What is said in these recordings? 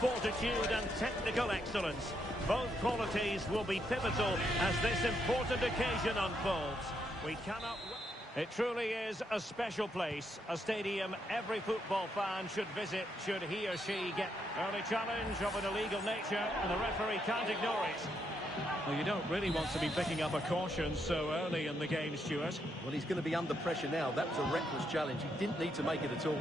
fortitude and technical excellence. Both qualities will be pivotal as this important occasion unfolds. We cannot... It truly is a special place, a stadium every football fan should visit should he or she get early challenge of an illegal nature, and the referee can't ignore it. Well, you don't really want to be picking up a caution so early in the game, Stuart. Well, he's going to be under pressure now. That was a reckless challenge. He didn't need to make it at all.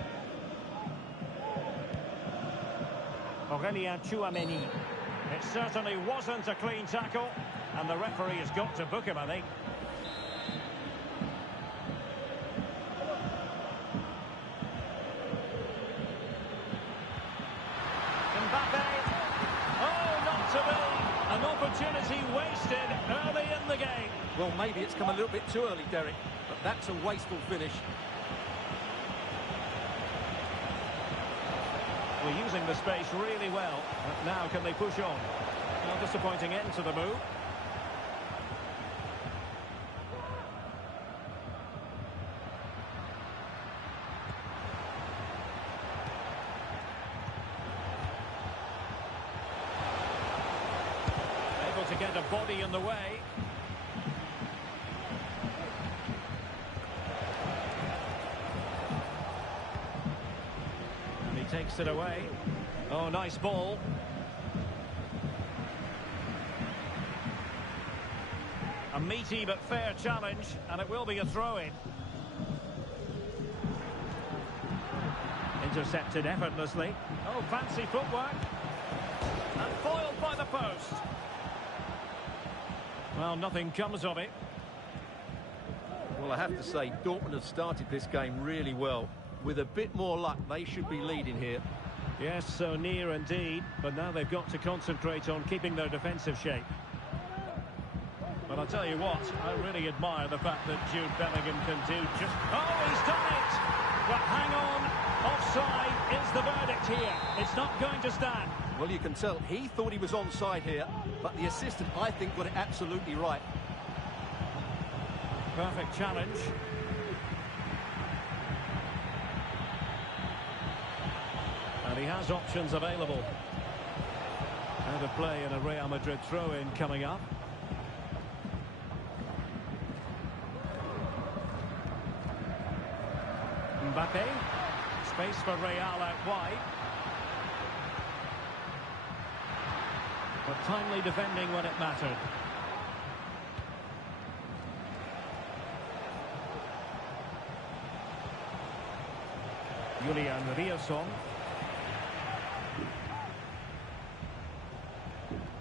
Aurélien Tchouameni. It certainly wasn't a clean tackle, and the referee has got to book him, I think. An opportunity wasted early in the game. Well, maybe it's come a little bit too early, Derek, but that's a wasteful finish. We're using the space really well, but now can they push on? A disappointing end to the move. To get a body in the way. And he takes it away. Oh, nice ball. A meaty but fair challenge, and it will be a throw-in. Intercepted effortlessly. Oh, fancy footwork. And foiled by the post. Well, nothing comes of it. Well, I have to say, Dortmund have started this game really well. With a bit more luck, they should be leading here. Yes, so near indeed. But now they've got to concentrate on keeping their defensive shape. But I'll tell you what, I really admire the fact that Jude Bellingham can do just... Oh, he's done it! But hang on. Offside is the verdict here. It's not going to stand. Well, you can tell he thought he was onside here, but the assistant, I think, got it absolutely right. Perfect challenge. And he has options available. Out of play in a Real Madrid throw-in coming up. Mbappe. Space for Real out wide. But timely defending when it mattered. Julian Rierson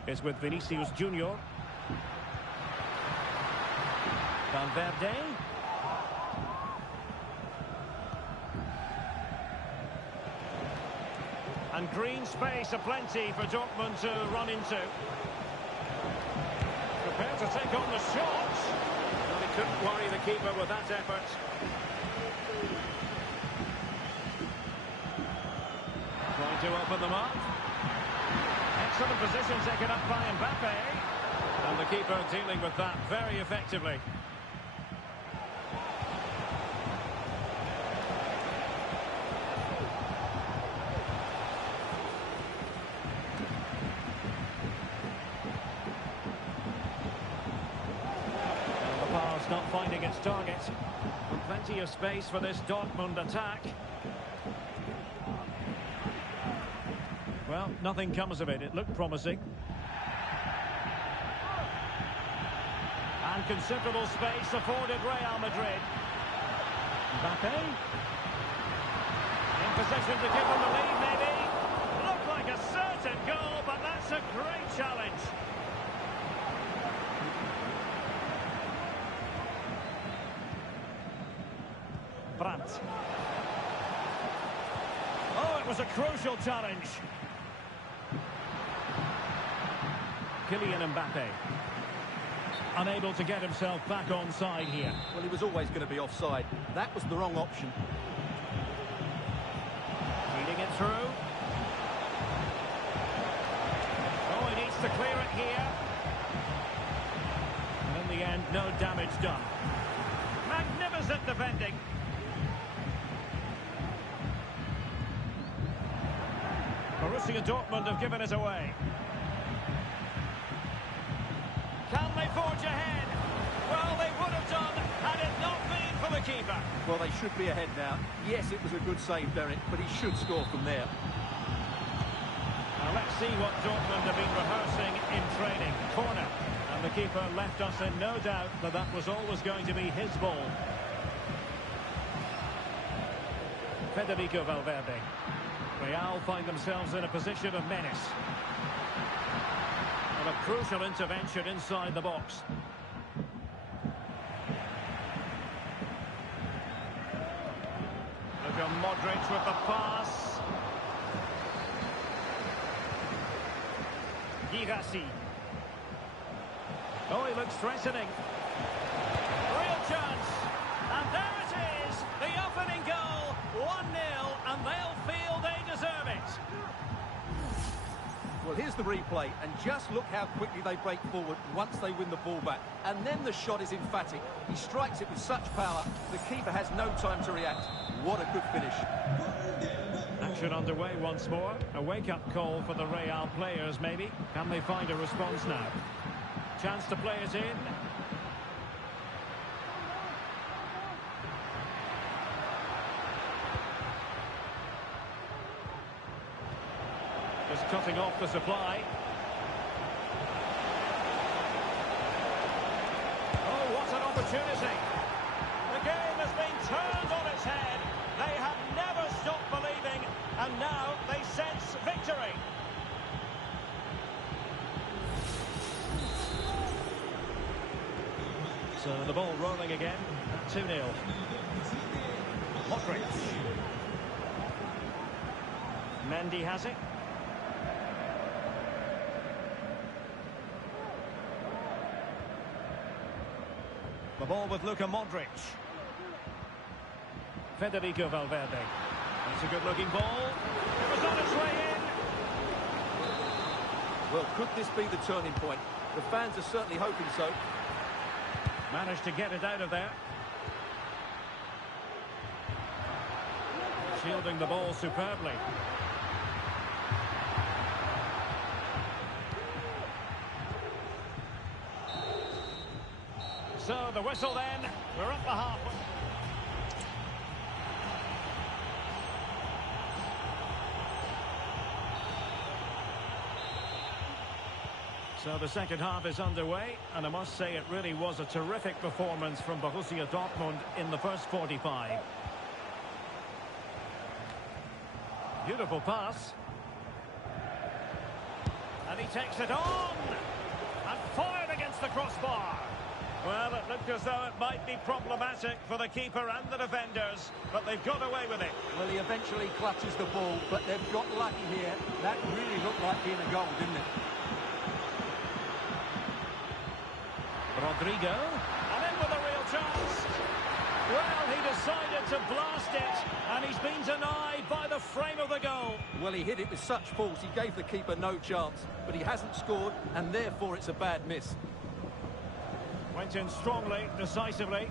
is with Vinicius Junior. Valverde. And green space aplenty for Dortmund to run into. Prepared to take on the shot. Well, he couldn't worry the keeper with that effort. Trying to open them up. Excellent position taken up by Mbappe. And the keeper dealing with that very effectively. Not finding its target. And plenty of space for this Dortmund attack. Well, nothing comes of it. It looked promising. And considerable space afforded Real Madrid. Mbappe. In position to give them the lead, maybe. Looked like a certain goal, but that's a great challenge. Brandt. Oh, it was a crucial challenge. Kylian Mbappe. Unable to get himself back onside here. Well, he was always going to be offside. That was the wrong option. Feeding it through. Oh, he needs to clear it here. And in the end, no damage done. Magnificent defending. Borussia Dortmund have given it away. Can they forge ahead? Well, they would have done had it not been for the keeper. Well, they should be ahead now. Yes, it was a good save, Derek, but he should score from there. Now let's see what Dortmund have been rehearsing in training. Corner. And the keeper left us in no doubt that that was always going to be his ball. Federico Valverde. Real find themselves in a position of menace. And a crucial intervention inside the box. Look at Modric with the pass. Girassi. Oh, he looks threatening. Real chance. And there it is. The opening goal. 1-0. And they'll feel they deserve it. Well, here's the replay. And just look how quickly they break forward once they win the ball back. And then the shot is emphatic. He strikes it with such power. The keeper has no time to react. What a good finish. Action underway once more. A wake-up call for the Real players, maybe. Can they find a response now? Chance to play it in. Just cutting off the supply. Oh, what an opportunity. The game has been turned on its head. They have never stopped believing, and now they sense victory. So the ball rolling again at 2-0. Modric. Mendy has it. The ball with Luka Modric. Federico Valverde. It's a good-looking ball. It was on its way in. Well, could this be the turning point? The fans are certainly hoping so. Managed to get it out of there. Shielding the ball superbly. So the whistle then. We're up the half. So the second half is underway, and I must say it really was a terrific performance from Borussia Dortmund in the first 45. Beautiful pass. And he takes it on! And fired against the crossbar. Well, it looked as though it might be problematic for the keeper and the defenders, but they've got away with it. Well, he eventually clutches the ball, but they've got lucky here. That really looked like being a goal, didn't it? Rodrigo, and in with a real chance. Well, he decided to blast it, and he's been denied by the frame of the goal. Well, he hit it with such force, he gave the keeper no chance, but he hasn't scored, and therefore it's a bad miss. Went in strongly, decisively.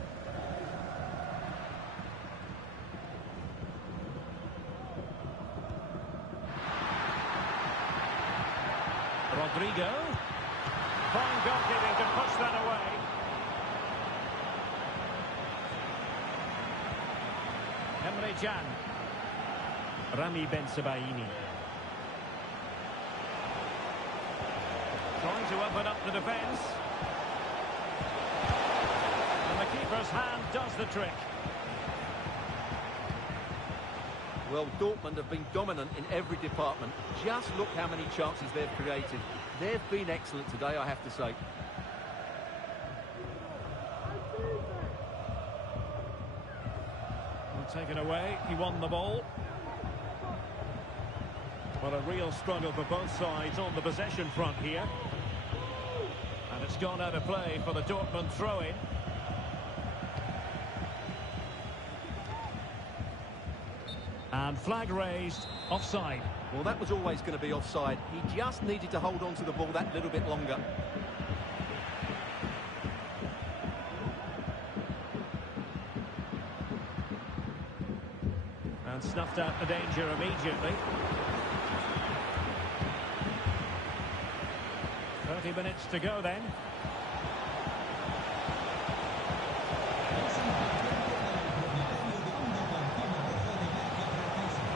Rodrigo. Fine goalkeeping to push that away. Emre Can. Rami Bensebaini. Trying to open up the defence. And the keeper's hand does the trick. Well, Dortmund have been dominant in every department. Just look how many chances they've created. They've been excellent today, I have to say. Well, taken away, he won the ball. Well, a real struggle for both sides on the possession front here. And it's gone out of play for the Dortmund throw-in. And flag raised, offside. Well, that was always going to be offside. He just needed to hold on to the ball that little bit longer. And snuffed out the danger immediately. 30 minutes to go then.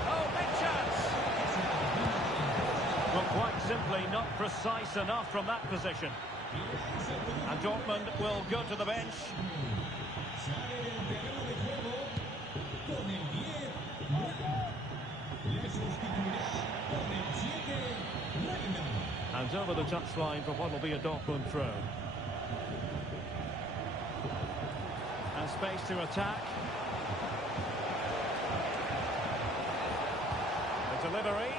Oh, big chance! Well, quite simply not precise enough from that position. And Dortmund will go to the bench. And over the touchline for what will be a Dortmund throw. And space to attack. The delivery.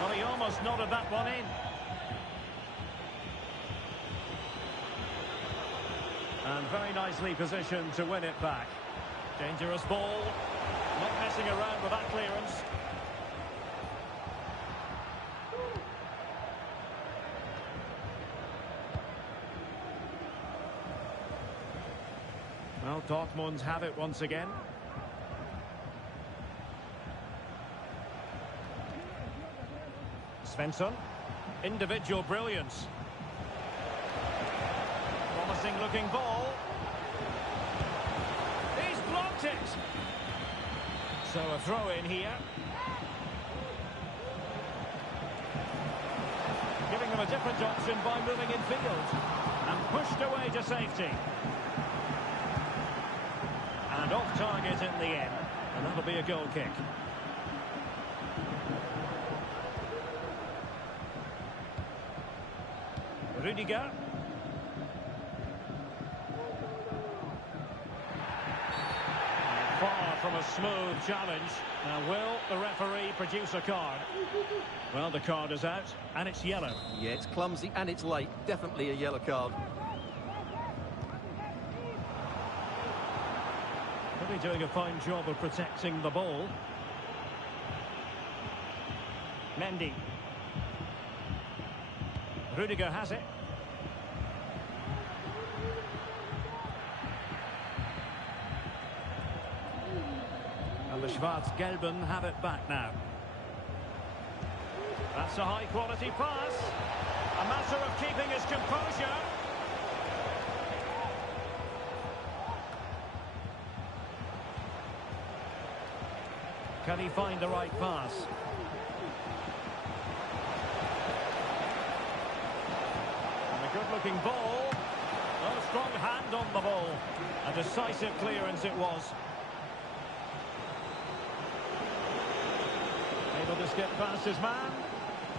Well, he almost nodded that one in. And very nicely positioned to win it back. Dangerous ball. Not messing around with that clearance. Well, Dortmund have it once again. Svensson. Individual brilliance. Promising looking ball. He's blocked it. So a throw in here. Giving them a different option by moving in field. And pushed away to safety. And off target in the end. And that'll be a goal kick. Rudiger. Far from a smooth challenge. Now will the referee produce a card? Well, the card is out and it's yellow. Yeah, it's clumsy and it's late. Definitely a yellow card. Really doing a fine job of protecting the ball. Mendy. Rudiger has it. And the Schwarz-Gelben have it back now. That's a high-quality pass. A matter of keeping his composure. Can he find the right pass? And a good-looking ball. Oh, strong hand on the ball. A decisive clearance it was. Able to skip past his man.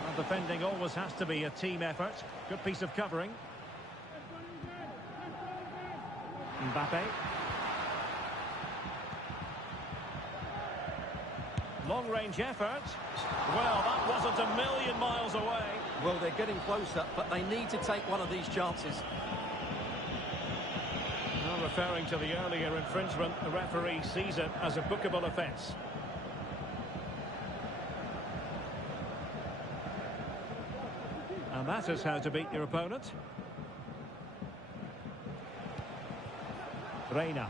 And defending always has to be a team effort. Good piece of covering. Mbappe. Long-range effort. Well, that wasn't a million miles away. Well, they're getting closer, but they need to take one of these chances. Now, referring to the earlier infringement, the referee sees it as a bookable offence. And that is how to beat your opponent. Reina.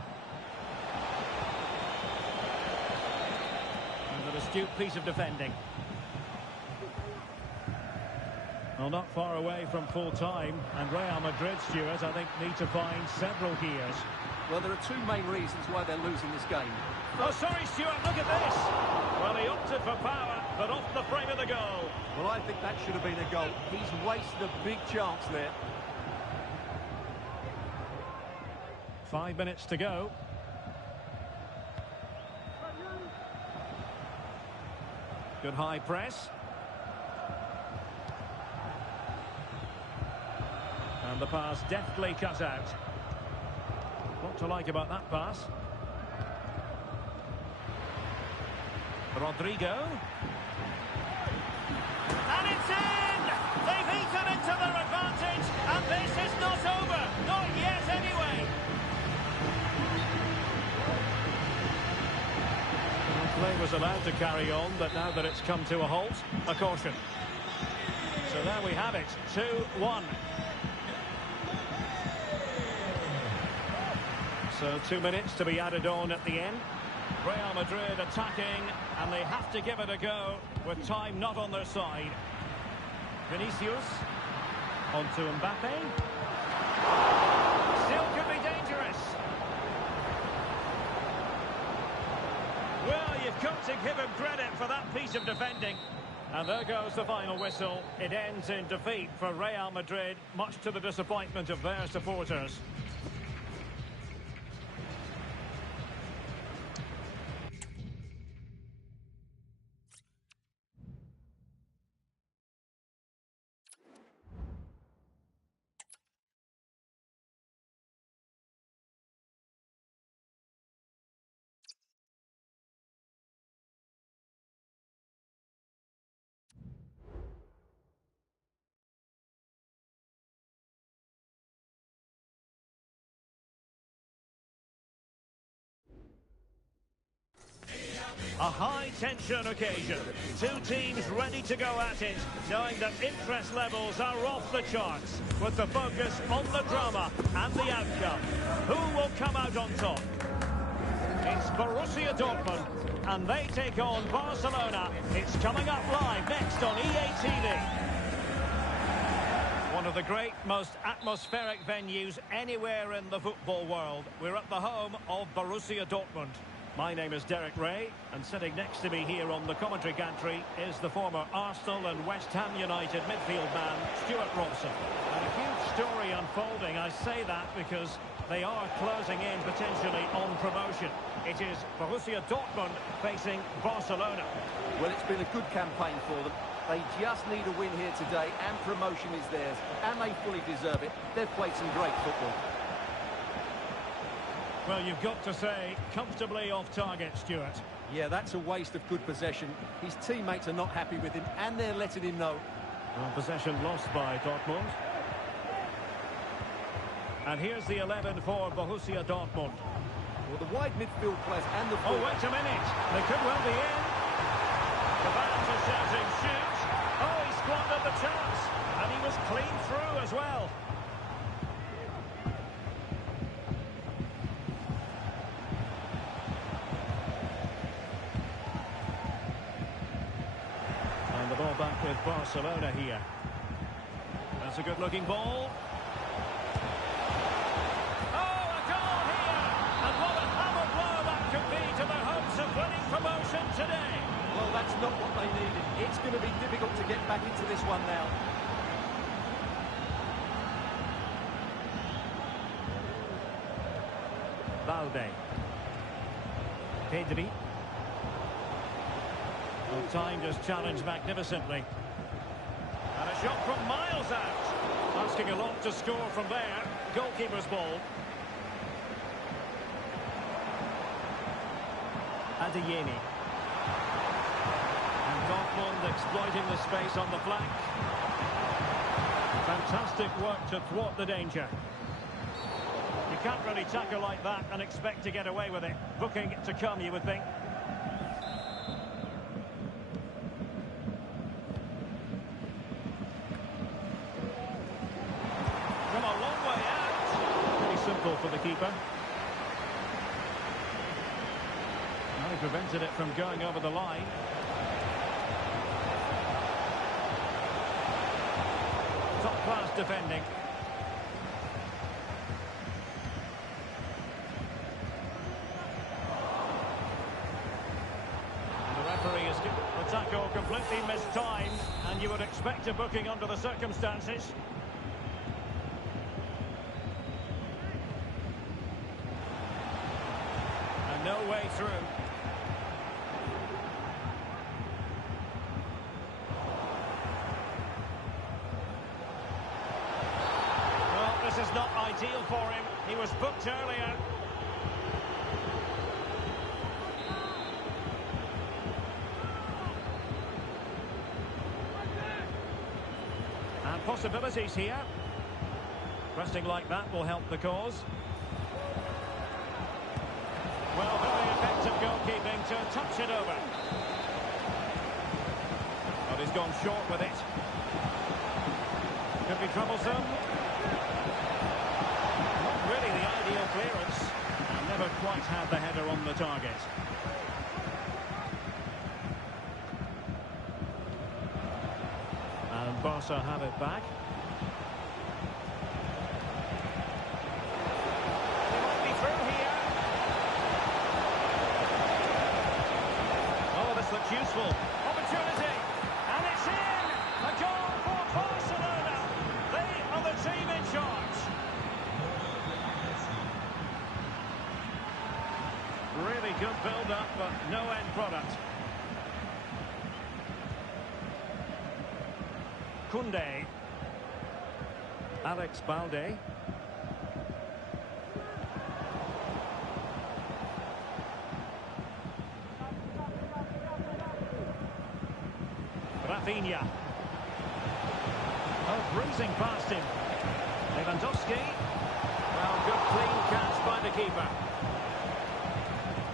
And an astute piece of defending. Well, not far away from full time, and Real Madrid, Stuart, I think, need to find several gears. Well, there are two main reasons why they're losing this game. Oh, sorry, Stuart, look at this. Well, he opted for power, but off the frame of the goal. Well, I think that should have been a goal. He's wasted a big chance there. 5 minutes to go. Good high press. And the pass deftly cut out. What to like about that pass? Rodrigo. And it's in! They've eaten into their advantage, and this is not over. Not yet, anyway. The play was allowed to carry on, but now that it's come to a halt, a caution. So there we have it, 2-1. So 2 minutes to be added on at the end. Real Madrid attacking, and they have to give it a go with time not on their side. Vinicius. On to Mbappe. Still could be dangerous. Well, you've got to give him credit for that piece of defending. And there goes the final whistle. It ends in defeat for Real Madrid, much to the disappointment of their supporters. A high-tension occasion. Two teams ready to go at it, knowing that interest levels are off the charts, with the focus on the drama and the outcome. Who will come out on top? It's Borussia Dortmund, and they take on Barcelona. It's coming up live next on EA TV. One of the great, most atmospheric venues anywhere in the football world. We're at the home of Borussia Dortmund. My name is Derek Ray, and sitting next to me here on the commentary gantry is the former Arsenal and West Ham United midfield man, Stuart Robson. And a huge story unfolding. I say that because they are closing in potentially on promotion. It is Borussia Dortmund facing Barcelona. Well, it's been a good campaign for them. They just need a win here today, and promotion is theirs. And they fully deserve it. They've played some great football. Well, you've got to say, comfortably off target, Stuart. Yeah, that's a waste of good possession. His teammates are not happy with him, and they're letting him know. Well, possession lost by Dortmund. And here's the 11 for Borussia Dortmund. Well, the wide midfield players and the... Oh, wait a minute. They could well be in. The fans are shouting, shoot. Oh, he squandered the chance. And he was clean through as well. And the ball back with Barcelona here. That's a good-looking ball. Today. Well, that's not what they needed. It's going to be difficult to get back into this one now. Valde. Pedri. Well, time just challenged magnificently. And a shot from miles out. Asking a lot to score from there. Goalkeeper's ball. Adeyemi. Dortmund exploiting the space on the flank. Fantastic work to thwart the danger. You can't really tackle like that and expect to get away with it. Booking to come, you would think. From a long way out. Pretty simple for the keeper. Well, he prevented it from going over the line. Top-class defending. And the referee has the tackle completely mistimed, and you would expect a booking under the circumstances. And no way through. This is not ideal for him. He was booked earlier. And possibilities here. Pressing like that will help the cause. Well, very effective goalkeeping to touch it over. But he's gone short with it. Could be troublesome. Really the ideal clearance, and never quite had the header on the target. And Barca have it back. Good build-up, but no end product. Koundé. Alex Balde. Rafinha. Oh, breezing past him. Lewandowski. Well, good clean catch by the keeper.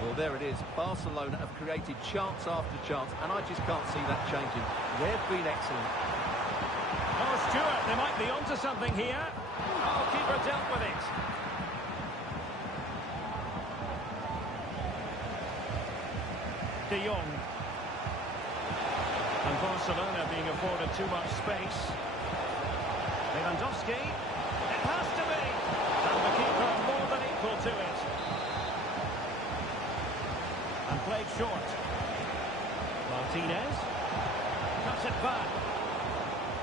Well, there it is. Barcelona have created chance after chance, and I just can't see that changing. They've been excellent. Oh, Stuart, they might be onto something here. Oh, keeper dealt with it. De Jong. And Barcelona being afforded too much space. Lewandowski. It has to be. And the keeper more than equal to it. And played short. Martinez. Cuts it back.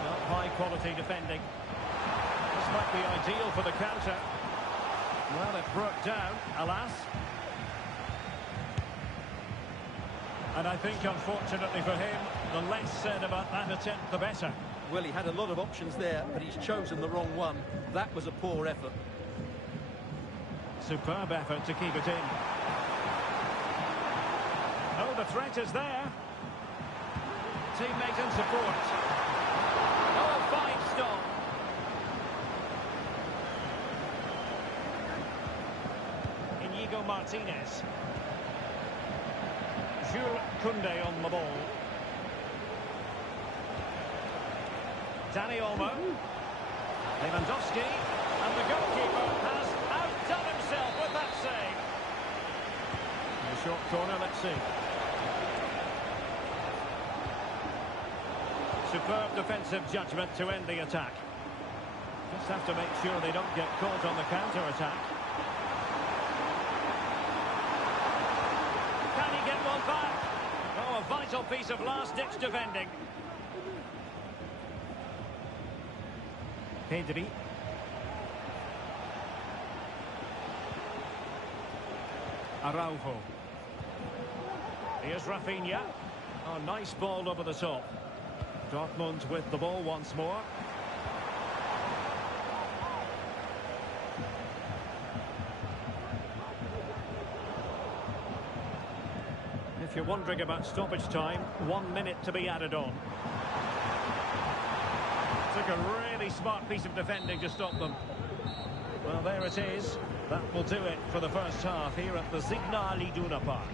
Not high-quality defending. This might be ideal for the counter. Well, it broke down, alas. And I think, unfortunately for him, the less said about that attempt, the better. Well, he had a lot of options there, but he's chosen the wrong one. That was a poor effort. Superb effort to keep it in. Oh, the threat is there. Teammate in support. Oh, fine stop. Inigo Martinez. Jules Koundé on the ball. Dani Olmo. Lewandowski. And the goalkeeper has outdone himself with that save. In a short corner, let's see. Superb defensive judgment to end the attack. Just have to make sure they don't get caught on the counter-attack. Can he get one back? Oh, a vital piece of last-ditch defending. Pedri. Araujo. Here's Rafinha. Oh, nice ball over the top. Dortmund with the ball once more. If you're wondering about stoppage time, 1 minute to be added on. Took a really smart piece of defending to stop them. Well, there it is. That will do it for the first half here at the Signal Iduna Park.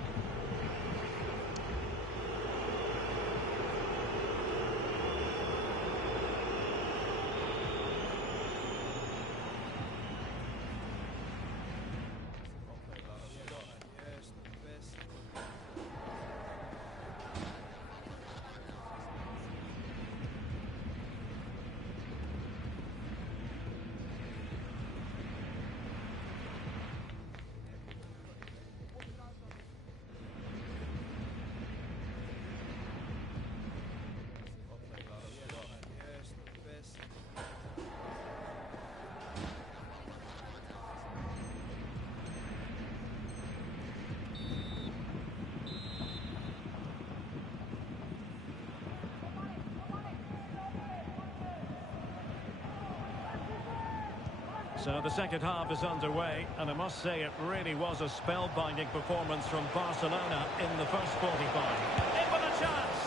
So the second half is underway, and I must say it really was a spellbinding performance from Barcelona in the first 45. In with a chance!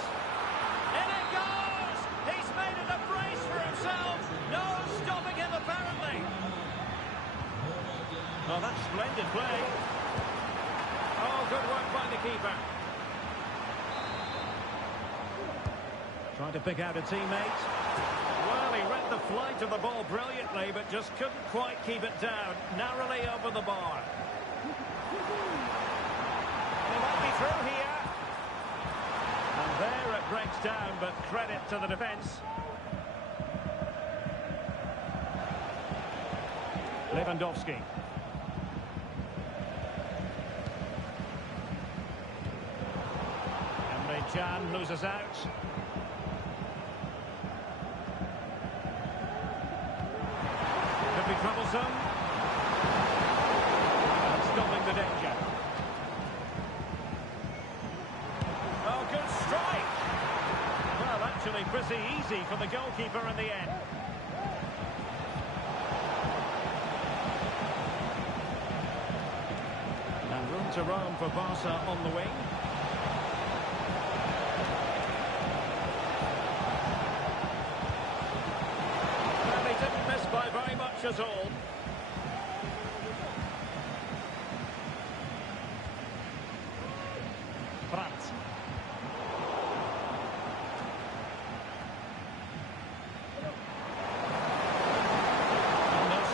In it goes! He's made it a brace for himself! No stopping him, apparently! Oh, that's splendid play. Oh, good work by the keeper. Trying to pick out a teammate. Well, he read the flight of the ball brilliantly, but just couldn't quite keep it down. Narrowly over the bar. They might be through here. And there it breaks down, but credit to the defence. Lewandowski. Emre Can loses out. Troublesome. And stopping the danger. easy for the goalkeeper in the end. And room to roam for Barca on the wing. Well, he didn't miss by very much at all. France.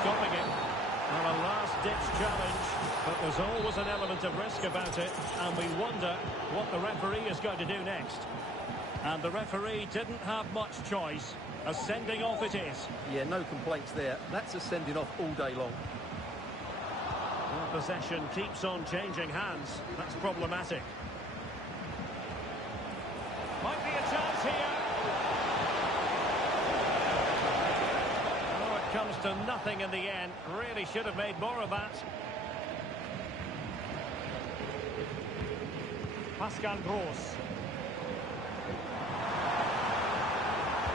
Stopping him. Well, a last-ditch challenge, but there's always an element of risk about it, and we wonder what the referee is going to do next. And the referee didn't have much choice. A sending off it is. Yeah, no complaints there. That's a sending off all day long. Well, possession keeps on changing hands. That's problematic. Might be a chance here. Comes to nothing in the end. Really should have made more of that. Pascal Gross.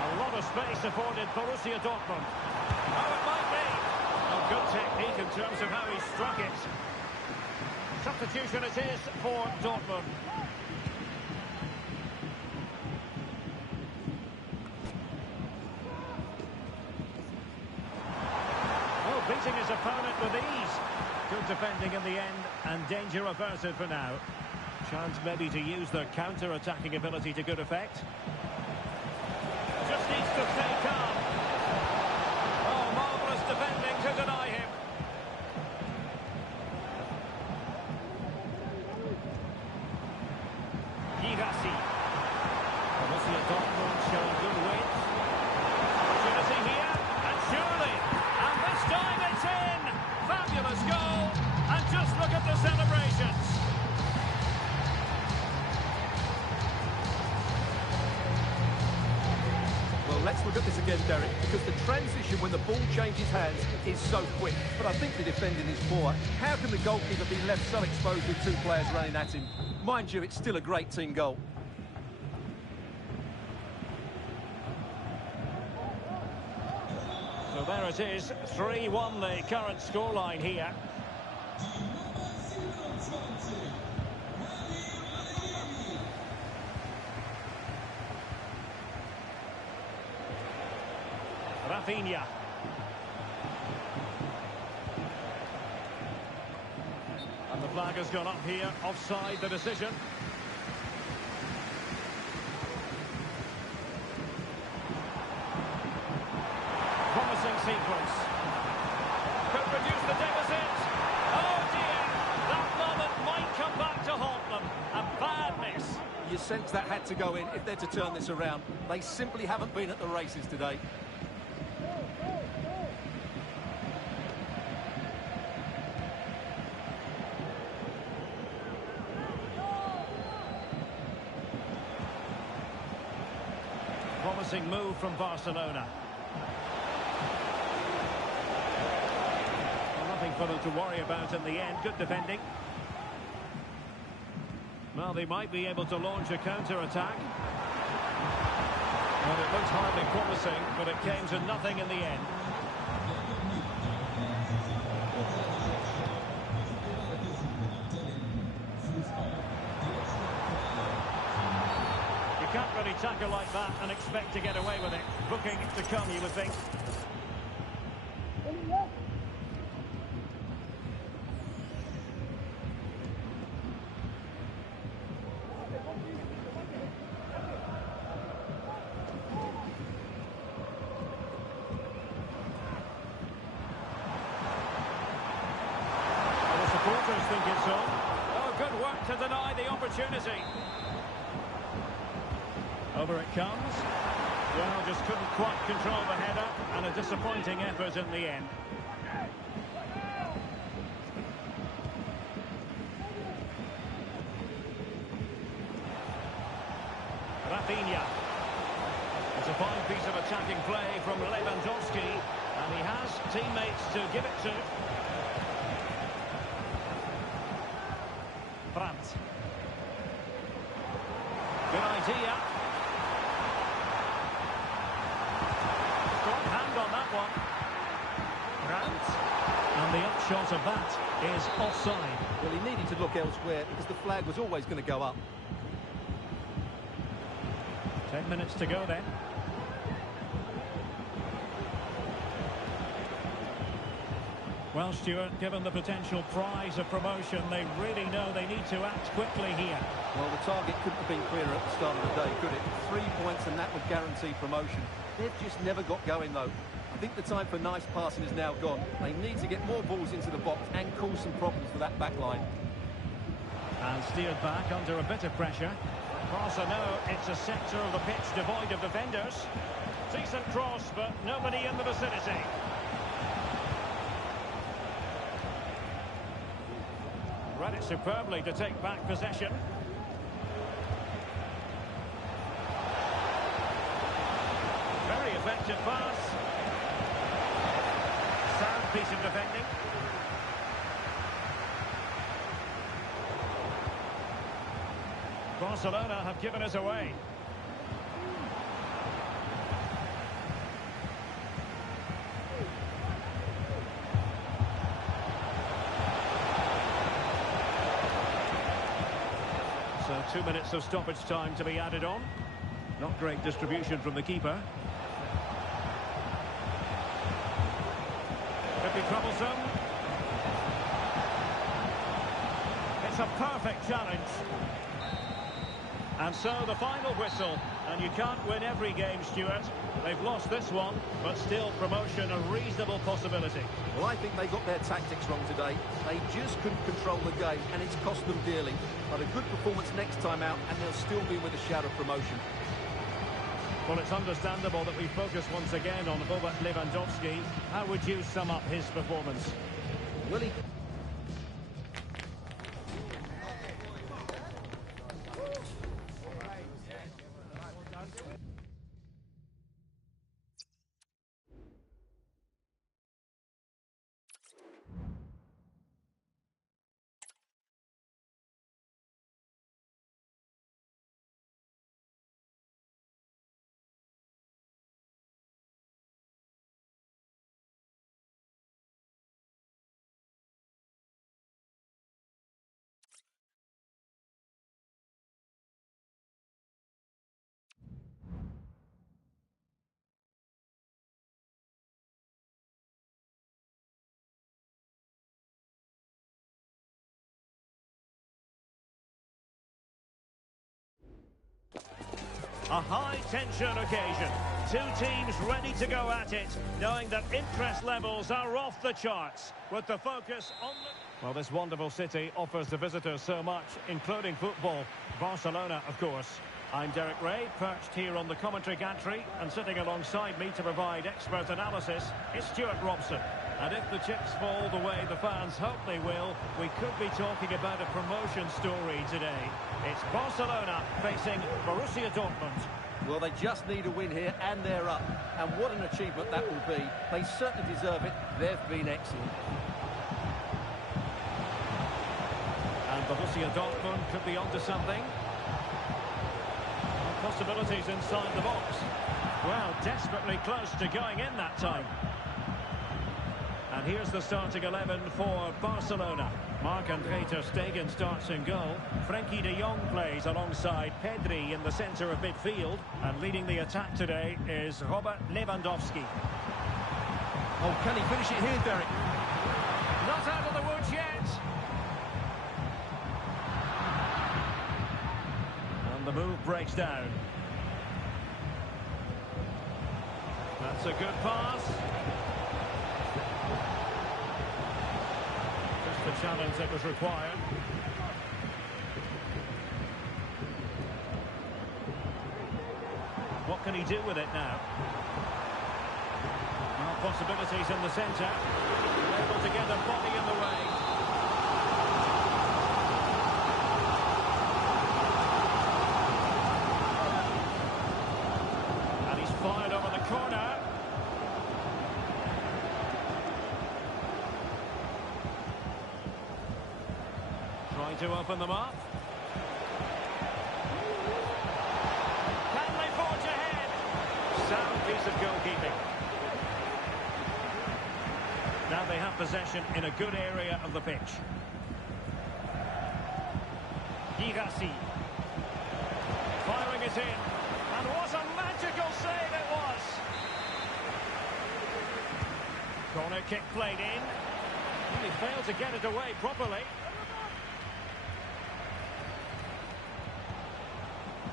A lot of space afforded Borussia Dortmund. Oh, it might be. Oh, good technique in terms of how he struck it. Substitution it is for Dortmund. Beating his opponent with ease. Good defending in the end, and danger averted for now. Chance maybe to use their counter-attacking ability to good effect. Just needs to stay calm. Oh, marvellous defending to deny him. Girassi. Borussia Dortmund showing good width. Opportunity here, and surely. And this time it's in! Fabulous goal! And just look at the celebrations! Well, let's look at this again, Derek, because the transition when the ball changes hands is so quick. But I think the defending is poor. How can the goalkeeper be left so exposed with two players running at him? Mind you, it's still a great team goal. So there it is, 3-1 the current scoreline here. Rafinha. And the flag has gone up here, offside the decision. Promising sequence. Could reduce the deficit. Oh dear, that moment might come back to haunt them. A bad miss. You sense that had to go in if they're to turn this around. They simply haven't been at the races today. Promising move from Barcelona. Well, nothing for them to worry about in the end. Good defending. Well, they might be able to launch a counter-attack. Well, it looked hardly promising, but it came to nothing in the end. You can't really tackle like that and expect to get away with it. Booking to come, you would think. Supporters think it's on. Oh, good work to deny the opportunity. Over it comes. Well, just couldn't quite control the header, and a disappointing effort in the end. Rafinha. It's a fine piece of attacking play from Lewandowski, and he has teammates to give it to. France. Good idea. And the upshot of that is offside. Well, he needed to look elsewhere because the flag was always going to go up. 10 minutes to go then. Well, Stuart, given the potential prize of promotion, they really know they need to act quickly here. Well, the target couldn't have been clearer at the start of the day, could it? 3 points and that would guarantee promotion. They've just never got going, though. I think the time for nice passing is now gone. They need to get more balls into the box and cause some problems for that back line. And steered back under a bit of pressure. Barca know it's a sector of the pitch devoid of defenders. Decent cross, but nobody in the vicinity. Read it superbly to take back possession. Very effective pass. Sound piece of defending. Barcelona have given us away. So 2 minutes of stoppage time to be added on. Not great distribution from the keeper. Could be troublesome. It's a perfect challenge. And so the final whistle. And you can't win every game, Stuart. They've lost this one, but still promotion a reasonable possibility. Well, I think they got their tactics wrong today. They just couldn't control the game, and it's cost them dearly. But a good performance next time out, and they'll still be with a shout of promotion. Well, it's understandable that we focus once again on Robert Lewandowski. How would you sum up his performance? Willie. A high-tension occasion. Two teams ready to go at it, knowing that interest levels are off the charts, with the focus on the... Well, this wonderful city offers the visitors so much, including football. Barcelona, of course. I'm Derek Ray, perched here on the commentary gantry, and sitting alongside me to provide expert analysis is Stuart Robson. And if the chips fall the way the fans hope they will, we could be talking about a promotion story today. It's Barcelona facing Borussia Dortmund. Well, they just need a win here, and they're up. And what an achievement that will be. They certainly deserve it. They've been excellent. And Borussia Dortmund could be onto something. Possibilities inside the box. Well, desperately close to going in that time. And here's the starting 11 for Barcelona. Marc-Andre ter Stegen starts in goal. Frenkie de Jong plays alongside Pedri in the centre of midfield. And leading the attack today is Robert Lewandowski. Oh, can he finish it here, Derek? Not out of the woods yet. And the move breaks down. That's a good pass. The challenge that was required. What can he do with it now? Well, possibilities in the centre. Able to get the body in the way. And he's fired over the corner. To open them up. Can they forge ahead? Sound piece of goalkeeping. have possession in a good area of the pitch. Girassi. Firing it in. And what a magical save it was! Corner kick played in. He failed to get it away properly.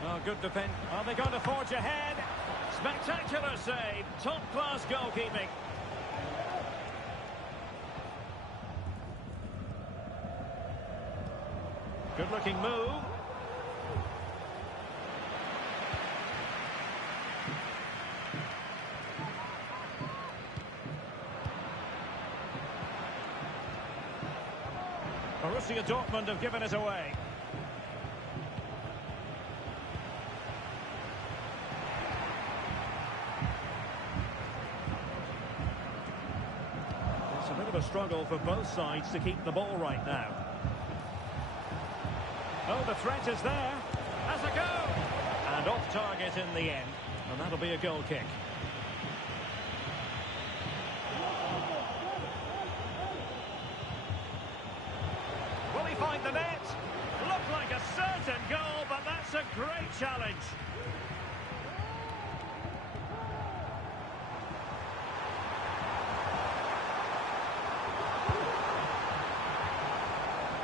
Oh, good defence. Are they going to forge ahead? Spectacular save. Top-class goalkeeping. Good-looking move. Borussia Dortmund have given it away. It's a bit of a struggle for both sides to keep the ball right now. Oh, the threat is there. Has a go. And off target in the end. And that'll be a goal kick. Will he find the net? Looked like a certain goal, but that's a great challenge.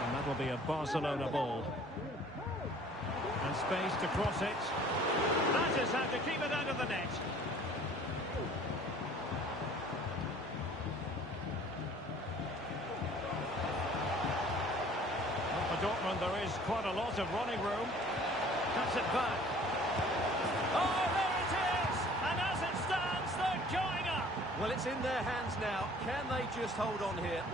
And that'll be a Barcelona ball. And space to cross it. That is how to keep it out of the net. For Dortmund, there is quite a lot of running room. Cuts it back. Oh, there it is! And as it stands, they're going up! Well, it's in their hands now. Can they just hold on here?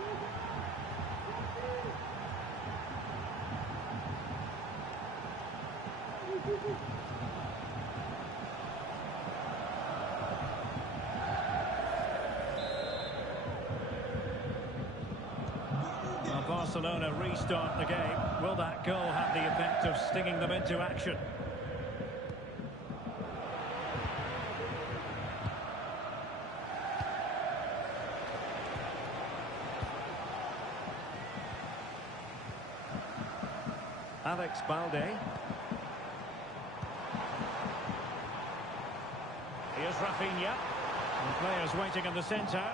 Well, Barcelona restart the game. Will that goal have the effect of stinging them into action? Alex Balde. Here's Rafinha. The players waiting in the centre.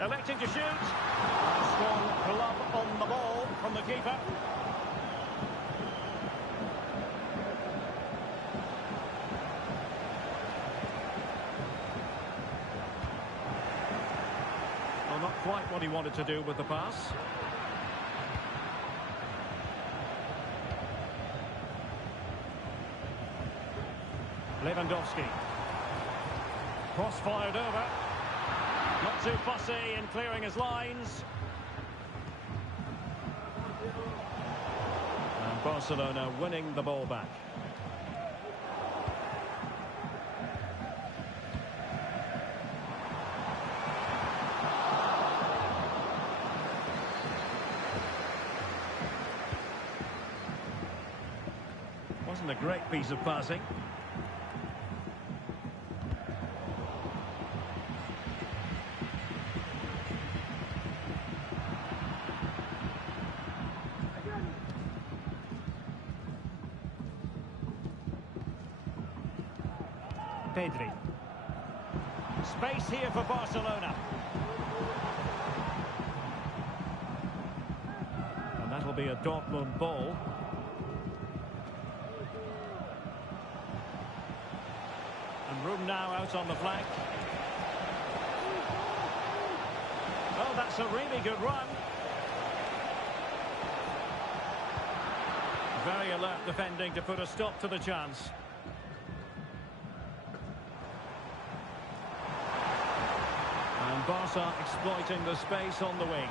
Electing to shoot. A strong glove on the ball from the keeper. Well, not quite what he wanted to do with the pass. Lewandowski. Cross fired over. Not too fussy in clearing his lines. And Barcelona winning the ball back. Wasn't a great piece of passing. Pedri. Space here for Barcelona. And that'll be a Dortmund ball. And room now out on the flank. Oh, that's a really good run. Very alert defending to put a stop to the chance. And Barca exploiting the space on the wing.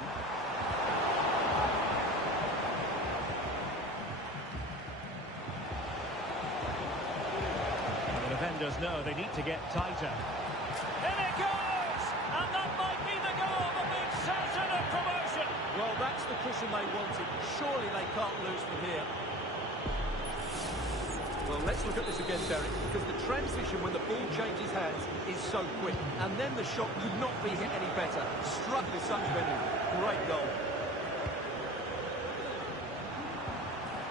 And the defenders know they need to get tighter. In it goes! And that might be the goal that makes certain of promotion. Well, that's the cushion they wanted. Surely they can't lose from here. Well, let's look at this again, Derek, because the transition when the ball changes hands is so quick. And then the shot could not be hit any better. Struck with such venom. Great goal.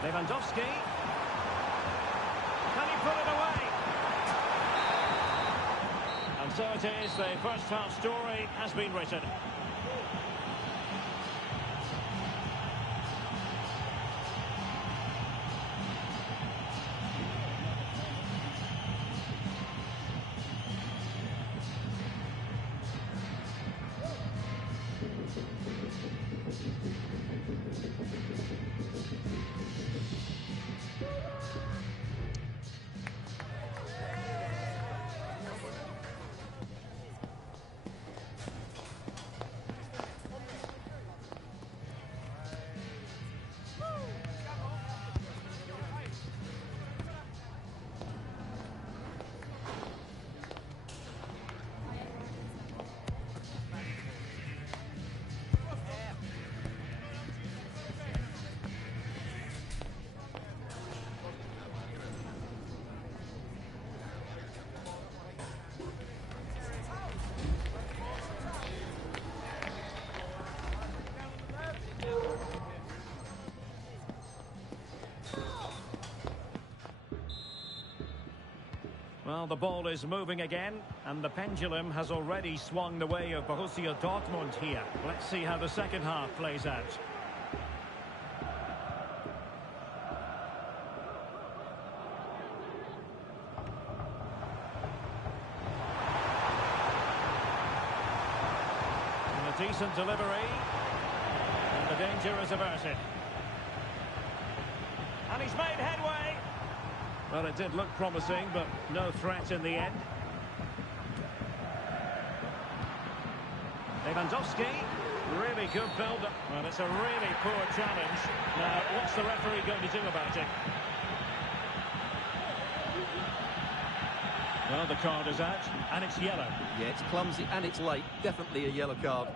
Lewandowski. Can he put it away? And so it is, the first half story has been written. Well, the ball is moving again, and the pendulum has already swung the way of Borussia Dortmund here. Let's see how the second half plays out. And a decent delivery, and the danger is averted. And he's made headway. Well, it did look promising, but no threat in the end. Lewandowski, really good build-up. Well, it's a really poor challenge. Now, what's the referee going to do about it? Well, the card is out, and it's yellow. Yeah, it's clumsy and it's late. Definitely a yellow card.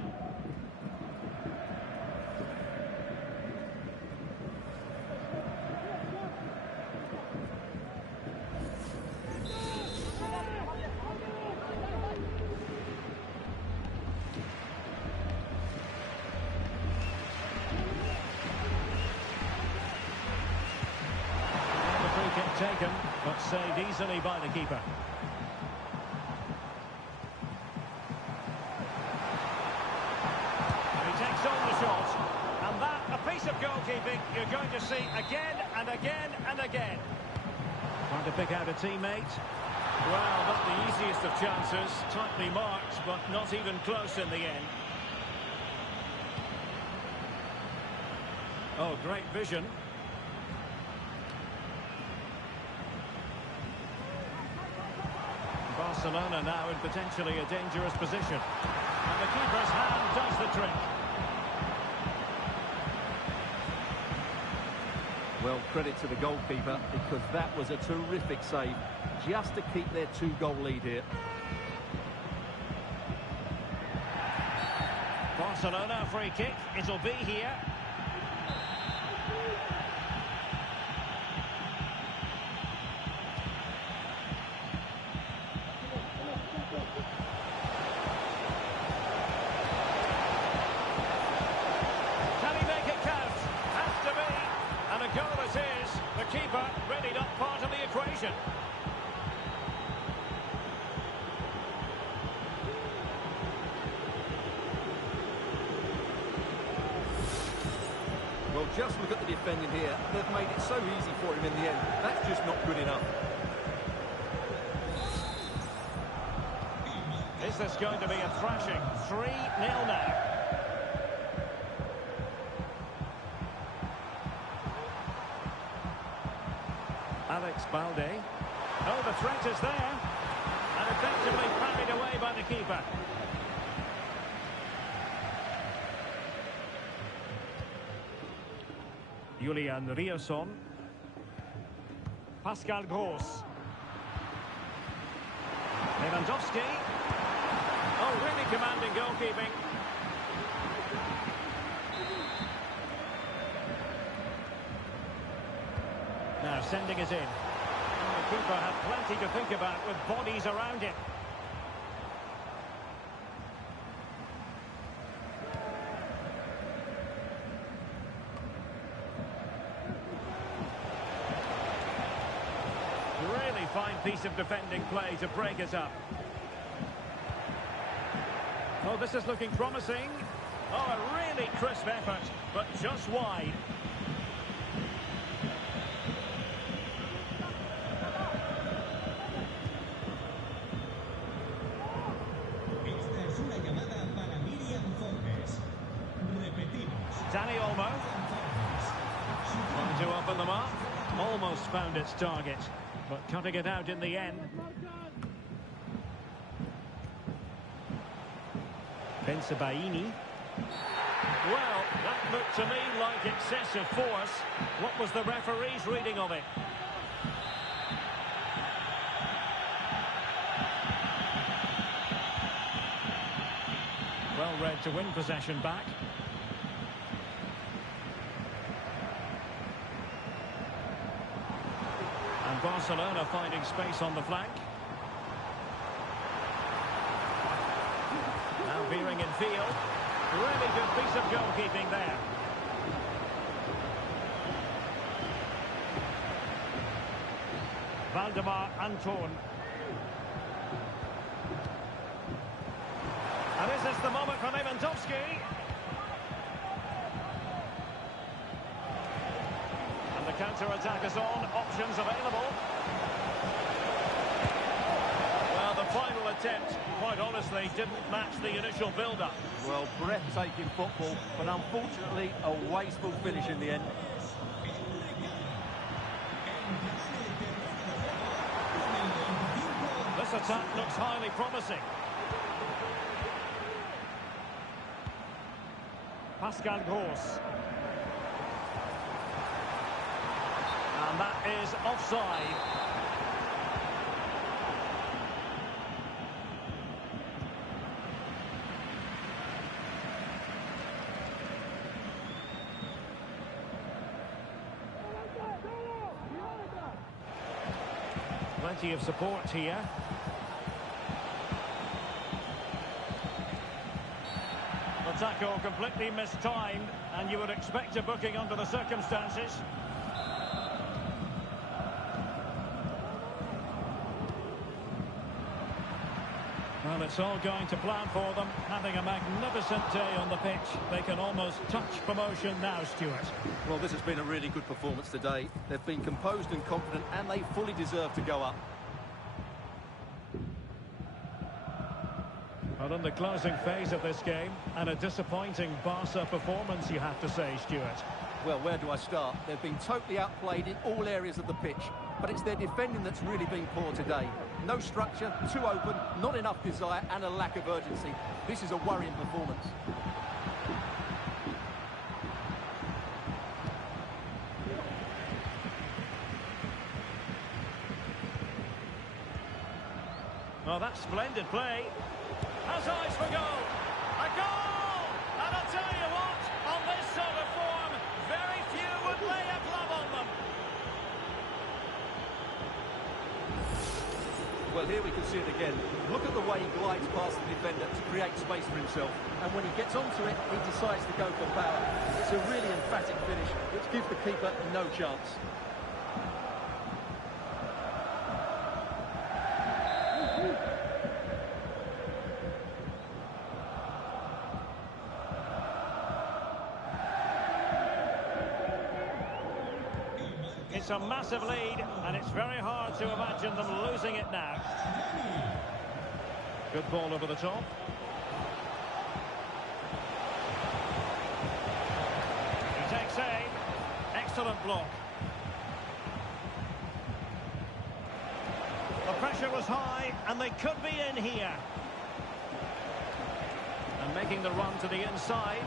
Taken, but saved easily by the keeper. And he takes on the shot, and that, a piece of goalkeeping you're going to see again and again and again. Trying to pick out a teammate. Well, not the easiest of chances, tightly marked, but not even close in the end. Oh, great vision. Barcelona now in potentially a dangerous position. And the keeper's hand does the trick. Well, credit to the goalkeeper, because that was a terrific save, just to keep their two-goal lead here. Barcelona free kick, it'll be here. Keeper really not part of the equation. Well, just look at the defending here. They've made it so easy for him in the end. That's just not good enough. Is this going to be a thrashing? 3-0 now. Alex Balde. Oh, the threat is there. And effectively parried away by the keeper. Julian Riosson. Pascal Gross. Lewandowski. Oh, really commanding goalkeeping. Now sending it in. Fifa had plenty to think about with bodies around him. Really fine piece of defending play to break it up. Oh, this is looking promising. Oh, a really crisp effort, but just wide. Danny Olmo. Trying to open them up. Almost found its target, but cutting it out in the end. Bensebaini. Well, that looked to me like excessive force. What was the referee's reading of it? Well read to win possession back. And Barcelona finding space on the flank. Now veering in field. Really good piece of goalkeeping there. Valdemar Anton. And this is the moment for Lewandowski. And the counter-attack is on. Options available. Well, the final attempt, quite honestly, didn't match the initial build-up. Well, breathtaking football, but unfortunately a wasteful finish in the end. This attack looks highly promising. Pascal Gross. And that is offside. Plenty of support here. The tackle completely mistimed, and you would expect a booking under the circumstances. Well, it's all going to plan for them, having a magnificent day on the pitch. They can almost touch promotion now, Stuart. Well, this has been a really good performance today. They've been composed and confident, and they fully deserve to go up. Well, in the closing phase of this game, and a disappointing Barca performance, you have to say, Stuart. Well, where do I start? They've been totally outplayed in all areas of the pitch, but it's their defending that's really been poor today. No structure, too open, not enough desire, and a lack of urgency. This is a worrying performance. Oh, that's splendid play. Has eyes for goal. A goal! And I'll tell you what, on this sort of form, very few would lay a glove on them. Well, here we can see it again. Look at the way he glides past the defender to create space for himself. And when he gets onto it, he decides to go for power. It's a really emphatic finish, which gives the keeper no chance. It's a massive lead, and it's very hard to imagine them losing it now. Good ball over the top. He takes aim. Excellent block. The pressure was high, and they could be in here. And making the run to the inside.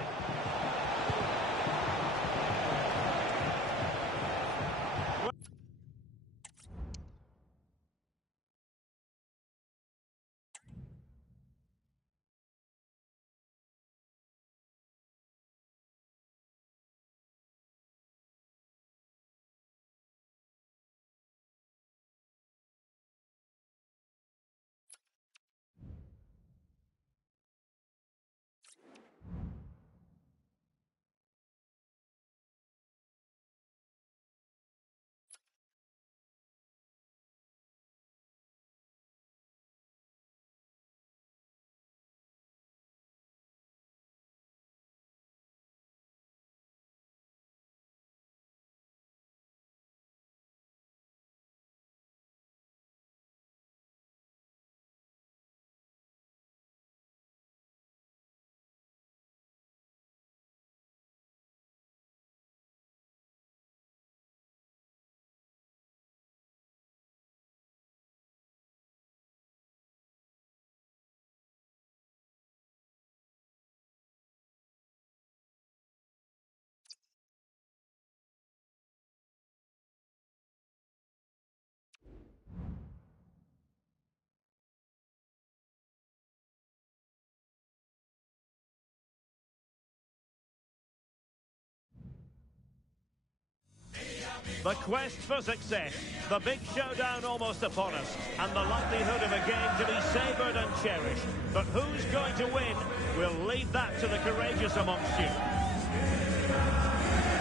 The quest for success, the big showdown almost upon us, and the likelihood of a game to be savoured and cherished. But who's going to win? We'll leave that to the courageous amongst you.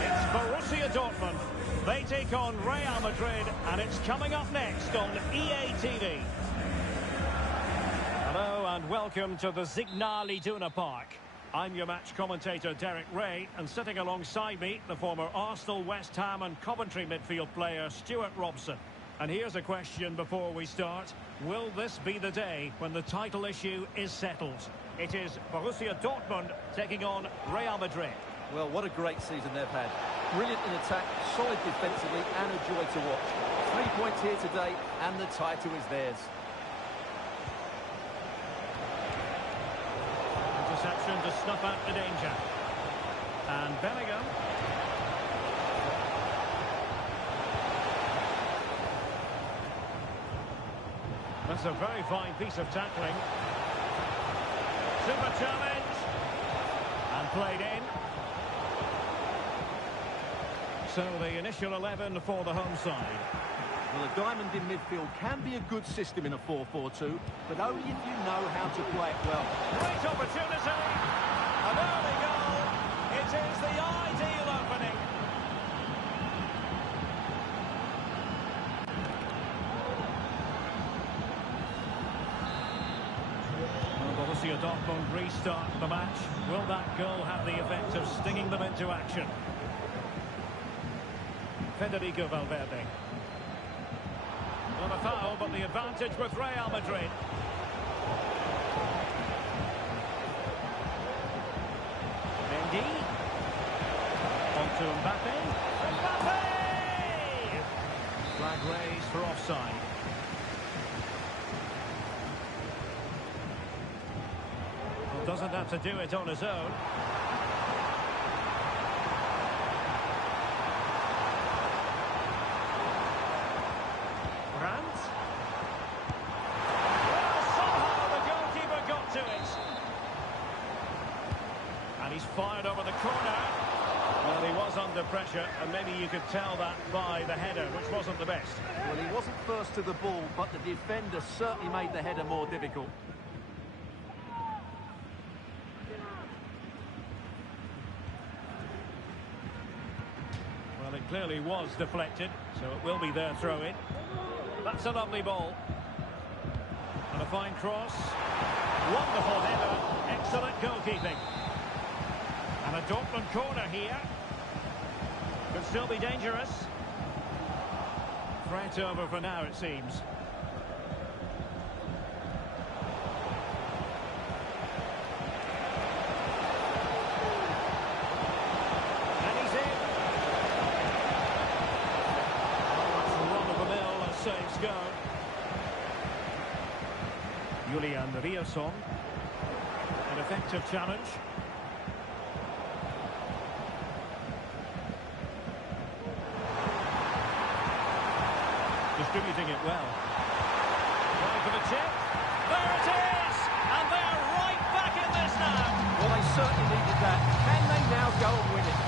It's Borussia Dortmund. They take on Real Madrid, and it's coming up next on EA TV. Hello and welcome to the Signal Iduna Park. I'm your match commentator Derek Ray, and sitting alongside me, the former Arsenal, West Ham and Coventry midfield player Stuart Robson. And here's a question before we start. Will this be the day when the title issue is settled? It is Borussia Dortmund taking on Real Madrid. Well, what a great season they've had. Brilliant in attack, solid defensively, and a joy to watch. 3 points here today, and the title is theirs. Interception to snuff out the danger. And Bellingham. That's a very fine piece of tackling. Super challenge. And played in. So the initial 11 for the home side. Well, a diamond in midfield can be a good system in a 4-4-2, but only if you know how to play it well. Great opportunity. An early goal. It is the ideal opening. Well, Borussia Dortmund restart the match. Will that goal have the effect of stinging them into action? Federico Valverde. Not a foul, but the advantage with Real Madrid. Mendy. On to Mbappe. Mbappe! Flag raised for offside. Well, doesn't have to do it on his own. He's fired over the corner. Well, he was under pressure, and maybe you could tell that by the header, which wasn't the best. Well, he wasn't first to the ball, but the defender certainly made the header more difficult. Well, it clearly was deflected, so it will be their throw-in. That's a lovely ball. And a fine cross. Wonderful header. Excellent goalkeeping. And a Dortmund corner here. Could still be dangerous. Threat over for now, it seems. And he's in. Run-of-the-mill as saves go. Julian Rierson. An effective challenge. Distributing it well. Going for the chip. There it is! And they're right back in this now. Well, they certainly needed that. Can they now go and win it?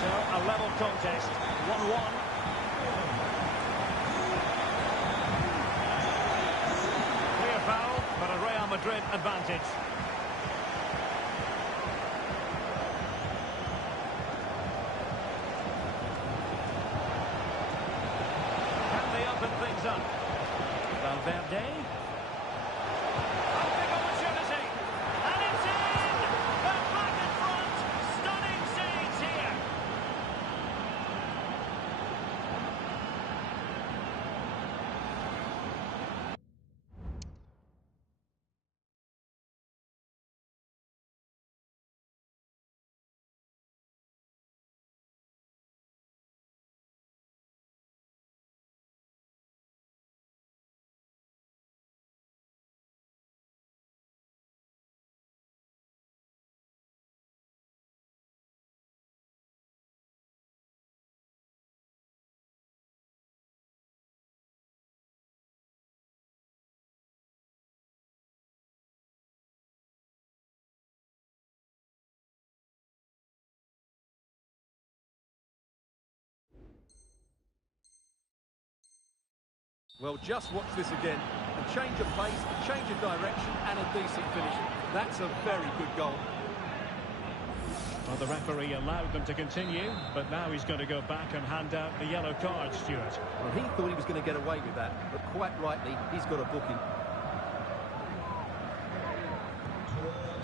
So, a level contest. 1-1. Clear foul, but a Real Madrid advantage. Things up. Valverde. Well, just watch this again. A change of pace, a change of direction, and a decent finish. That's a very good goal. Well, the referee allowed them to continue, but now he's going to go back and hand out a yellow card, Stuart. Well, he thought he was going to get away with that, but quite rightly, he's got a booking.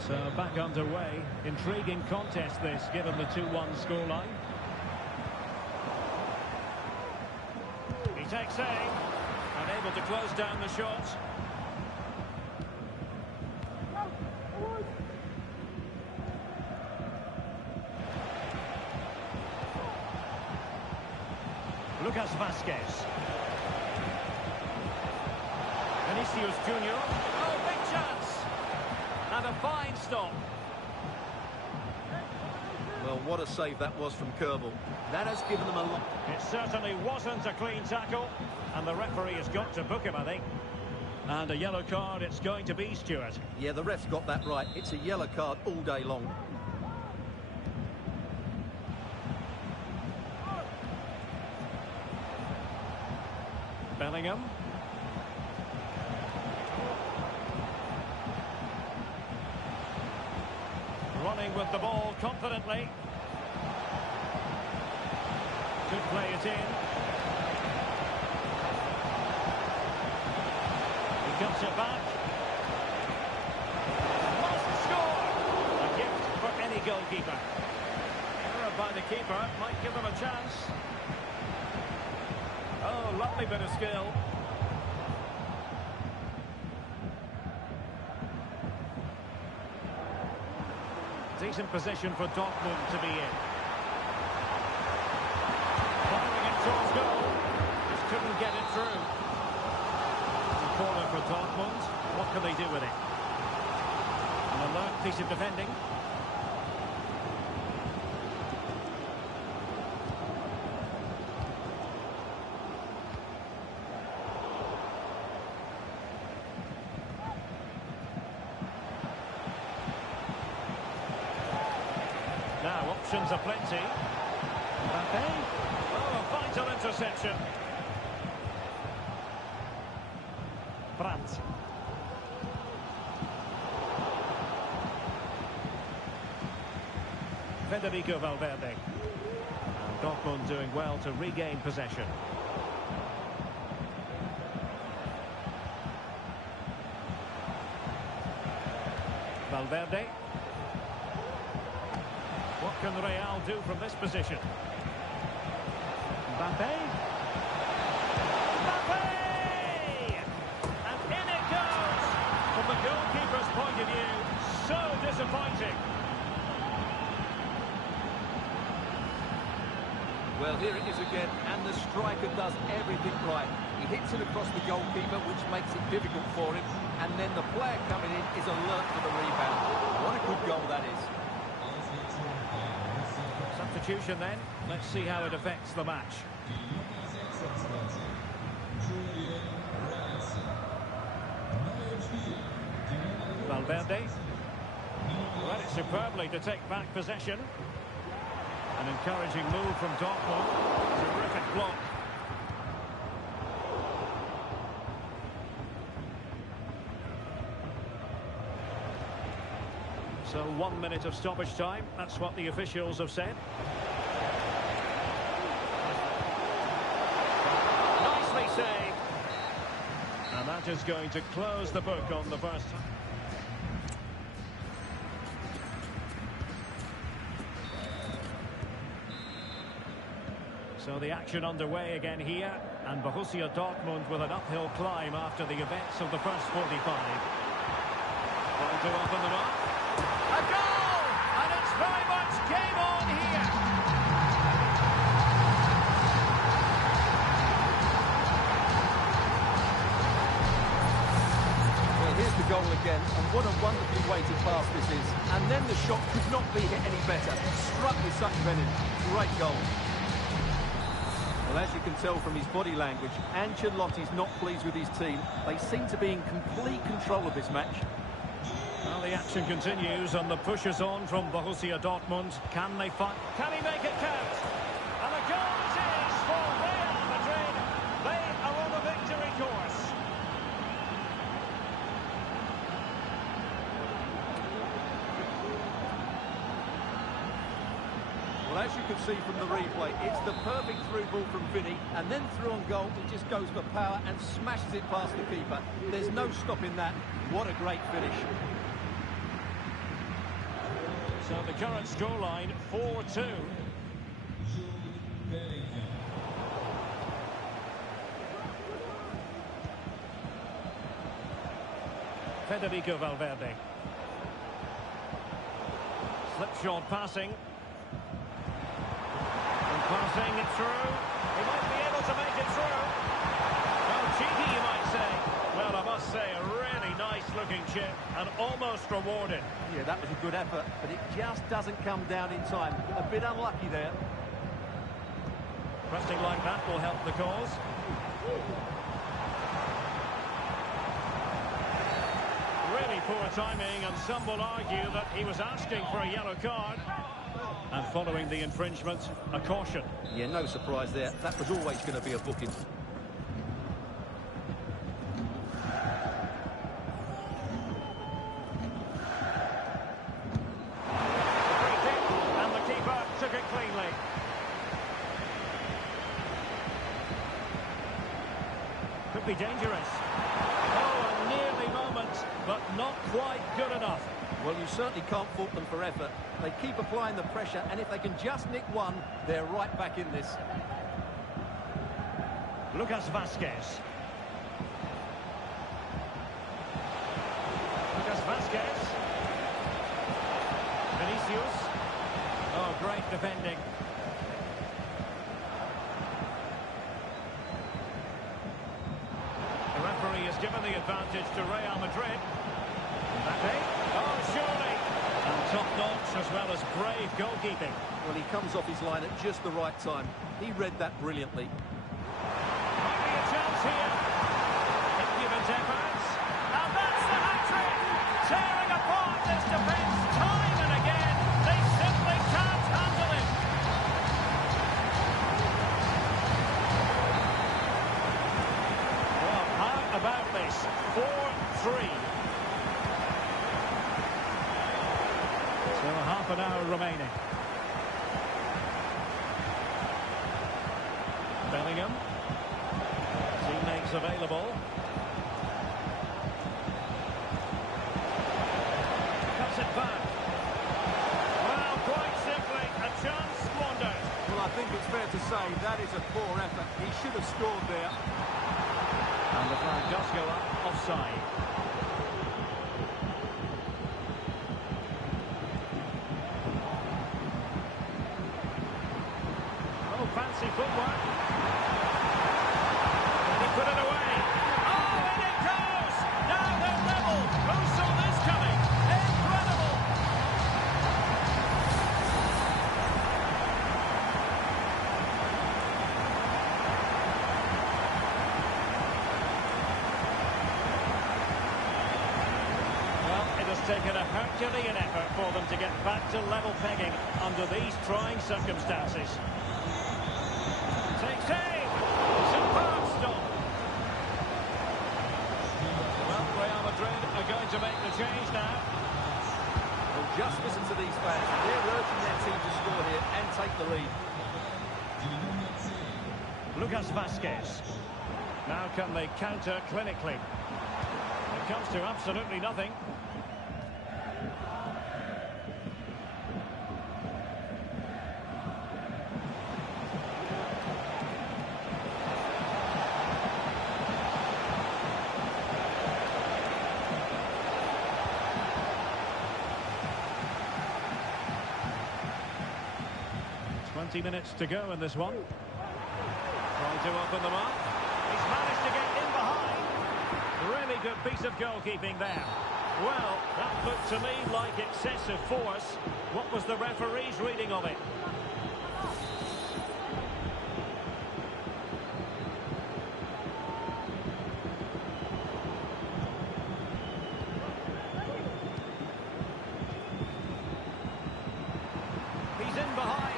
So back underway. Intriguing contest this, given the 2-1 scoreline. He takes aim, and able to close down the shot. Lucas Vasquez. Vinicius Junior. Oh, big chance! And a fine stop. Well, what a save that was from Kerbal. That has given them a lot. It certainly wasn't a clean tackle, and the referee has got to book him, I think. And a yellow card it's going to be, Stuart. Yeah, the ref's got that right. It's a yellow card all day long. Bellingham. Running with the ball confidently. Could play it in. He cuts it back. Must score! A gift for any goalkeeper. Error by the keeper might give them a chance. Oh, lovely bit of skill. Decent position for Dortmund to be in. Firing it towards goal. Just couldn't get it through. The corner for Dortmund. What can they do with it? An alert piece of defending. Now, options are plenty. Mbappe. Oh, a vital interception. Brandt. Federico Valverde. And Dortmund doing well to regain possession. Valverde. What can Real do from this position? Mbappe. Mbappe! And in it goes! From the goalkeeper's point of view, so disappointing. Well, here it is again, and the striker does everything right. He hits it across the goalkeeper, which makes it difficult for him, and then the player coming in is alert for the rebound. What a good goal that is. Substitution then. Let's see how it affects the match. Valverde. Read it superbly to take back possession. An encouraging move from Dortmund. Terrific block. So 1 minute of stoppage time. That's what the officials have said. Nicely saved. And that is going to close the book on the first time. So the action underway again here, and Borussia Dortmund with an uphill climb after the events of the first 45. Trying to open them up. A goal! And it's very much game on here. Well, here's the goal again, and what a wonderfully weighted pass this is. And then the shot could not be hit any better. Struck with such venom. Great goal. Well, as you can tell from his body language, Ancelotti's not pleased with his team. They seem to be in complete control of this match. Well, the action continues and the push is on from Borussia Dortmund. Can they fight? Can he make it count? And a goal it is for Real Madrid. They are on a victory course. As you can see from the replay, it's the perfect through ball from Vinny, and then through on goal, he just goes for power and smashes it past the keeper. There's no stopping that. What a great finish. So the current scoreline, 4-2. Federico Valverde. Slipshod passing. And passing it through. He might be able to make it through. Well, cheeky, you might say. Well, I must say, a really nice-looking chip and almost rewarded. Yeah, that was a good effort, but it just doesn't come down in time. A bit unlucky there. Pressing like that will help the cause. Really poor timing, and some will argue that he was asking for a yellow card. And following the infringement, a caution. Yeah, no surprise there. That was always going to be a booking. And the keeper took it cleanly. Could be dangerous. Oh, a nearly moment, but not quite good enough. Well, you certainly can't fault them for effort. They keep applying the pressure, and if they can just nick one, they're right back in this. Lucas Vazquez. Lucas Vazquez. Vinicius. Oh, great defending. The referee has given the advantage to Real Madrid. Mbappe. Oh, surely. And top-notch as well as brave goalkeeping. Well, he comes off his line at just the right time. He read that brilliantly. Might be a chance here. Impudent efforts. And that's the hat-trick. Tearing apart this defence time and again. They simply can't handle it. Well, how about this? 4-3. So half an hour remaining. Bellingham. Teammates available. Cuts it back. Well, quite simply, a chance squandered. Well, I think it's fair to say that is a poor effort. He should have scored there. And the flag does go up offside. Fancy footwork. And he put it away. Oh, and it goes! Now they're level. Who saw this coming? Incredible! Well, it has taken a Herculean effort for them to get back to level pegging under these trying circumstances. Takes aim! Superb stop! Well, Real Madrid are going to make the change now. Well, just listen to these fans. They're urging their team to score here and take the lead. Lucas Vazquez. Now can they counter clinically? It comes to absolutely nothing. Minutes to go in this one. Trying to open them up. He's managed to get in behind. Really good piece of goalkeeping there. Well, that looked to me like excessive force. What was the referee's reading of it? He's in behind.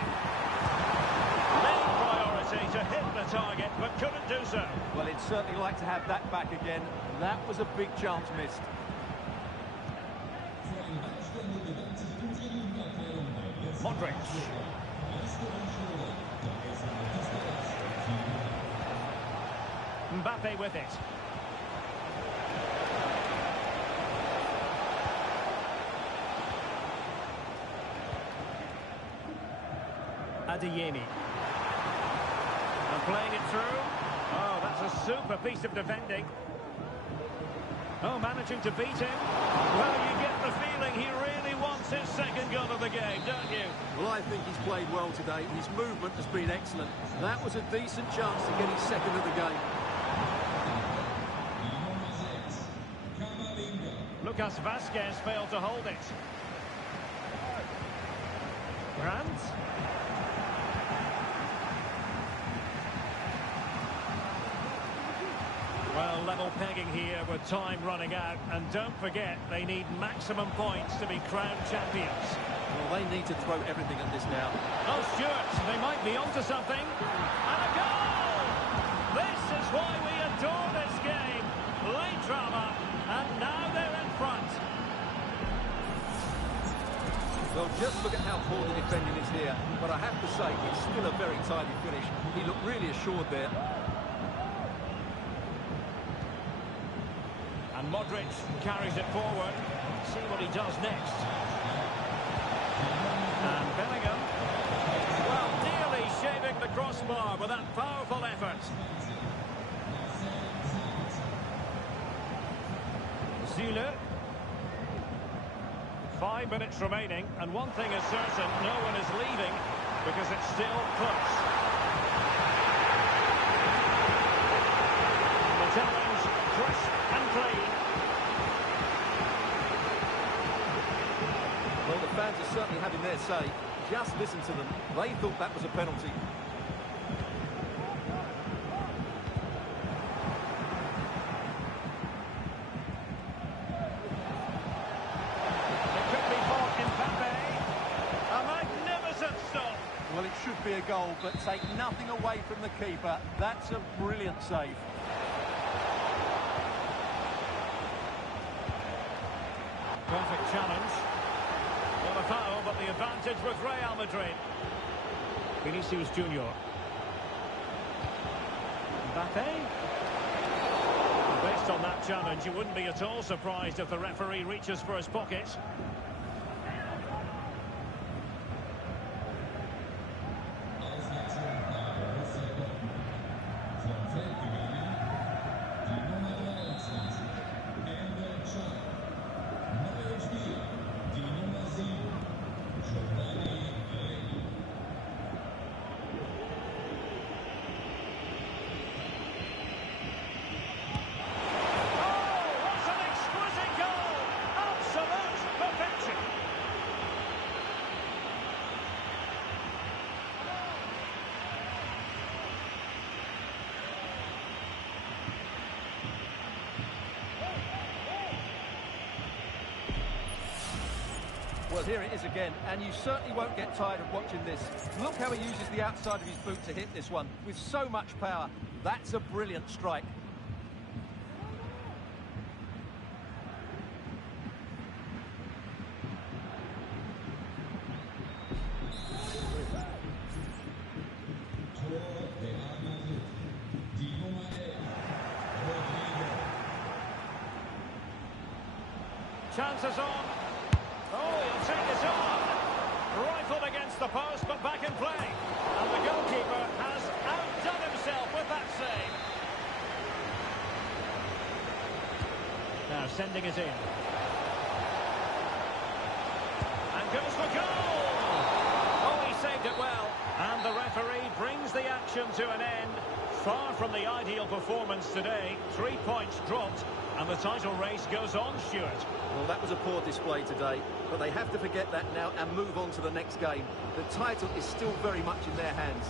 Target, but couldn't do so. Well, he'd certainly like to have that back again. That was a big chance missed. Modric. Mbappe with it. Adeyemi. And playing it through. Oh, that's a super piece of defending. Oh, managing to beat him. Well, you get the feeling he really wants his second goal of the game, don't you? Well, I think he's played well today. His movement has been excellent. That was a decent chance to get his second of the game. Lucas Vazquez failed to hold it. Grant. Well, level pegging here with time running out. And don't forget, they need maximum points to be crowned champions. Well, they need to throw everything at this now. Oh, Stuart, they might be onto something. And a goal! This is why we adore this game. Late drama, and now they're in front. Well, just look at how poor the defending is here. But I have to say, it's still a very tidy finish. He looked really assured there. And Modric carries it forward. See what he does next. And Bellingham. Well, nearly shaving the crossbar with that powerful effort. Zule. 5 minutes remaining, and one thing is certain, no one is leaving because it's still close. The challenge, crisp and clean. Well, the fans are certainly having their say. Just listen to them. They thought that was a penalty. Well, it should be a goal, but take nothing away from the keeper. That's a brilliant save. Perfect challenge. Well, a foul, but the advantage with Real Madrid. Vinicius Junior. Mbappe. Based on that challenge, you wouldn't be at all surprised if the referee reaches for his pocket. Well, here it is again, and you certainly won't get tired of watching this. Look how he uses the outside of his boot to hit this one, with so much power. That's a brilliant strike. Chances on. Oh, he'll take it on. Rifled against the post, but back in play. And the goalkeeper has outdone himself with that save. Now sending it in. And goes for goal. Oh, he saved it well. And the referee brings the action to an end. Far from the ideal performance today. 3 points dropped. And the title race goes on, Stuart. Well, that was a poor display today, but they have to forget that now and move on to the next game. The title is still very much in their hands.